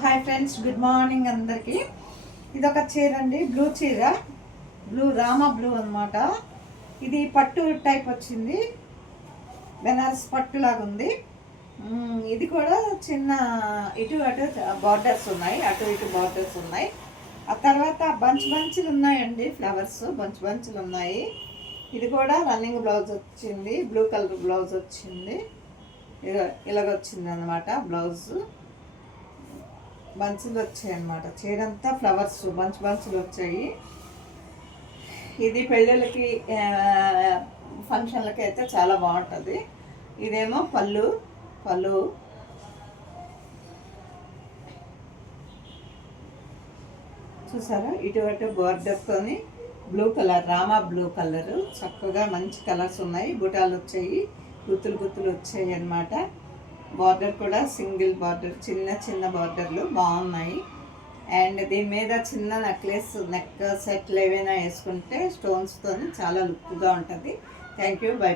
Hi friends, good morning అందరికీ. ఇదొక చీర అండి, బ్లూ చీర, రామా బ్లూ అనమాట. ఇది పట్టు టైప్ వచ్చింది, బెనారస్ పట్టు లాగా ఉంది. ఇది కూడా చిన్న ఇటు అటు బార్డర్స్ ఉన్నాయి, అటు ఇటు బార్డర్స్ ఉన్నాయి. ఆ తర్వాత బంచులు ఉన్నాయండి, ఫ్లవర్స్ బంచులు ఉన్నాయి. ఇది కూడా రన్నింగ్ బ్లౌజ్ వచ్చింది, బ్లూ కలర్ బ్లౌజ్ వచ్చింది. ఇలాగొచ్చింది అనమాట బ్లౌజ్. బంచులు వచ్చాయి అన్నమాట, చీరంతా ఫ్లవర్స్ బంచులు వచ్చాయి. ఇది పెళ్ళిళ్ళకి ఫంక్షన్లకి అయితే చాలా బాగుంటుంది. ఇదేమో పళ్ళు చూసారా, ఇటువంటి బోర్డర్తోని blue colour, Rama blue colour, చక్కగా మంచి కలర్స్ ఉన్నాయి. బుటాలు వచ్చాయి, గుత్తులు వచ్చాయి అన్నమాట. బార్డర్ కూడా సింగిల్ బార్డర్, చిన్న బార్డర్లు బాగున్నాయి. అండ్ దీని మీద చిన్న నెక్ సెట్లు ఏవైనా వేసుకుంటే స్టోన్స్తో చాలా లుక్గా ఉంటుంది. Thank you, by.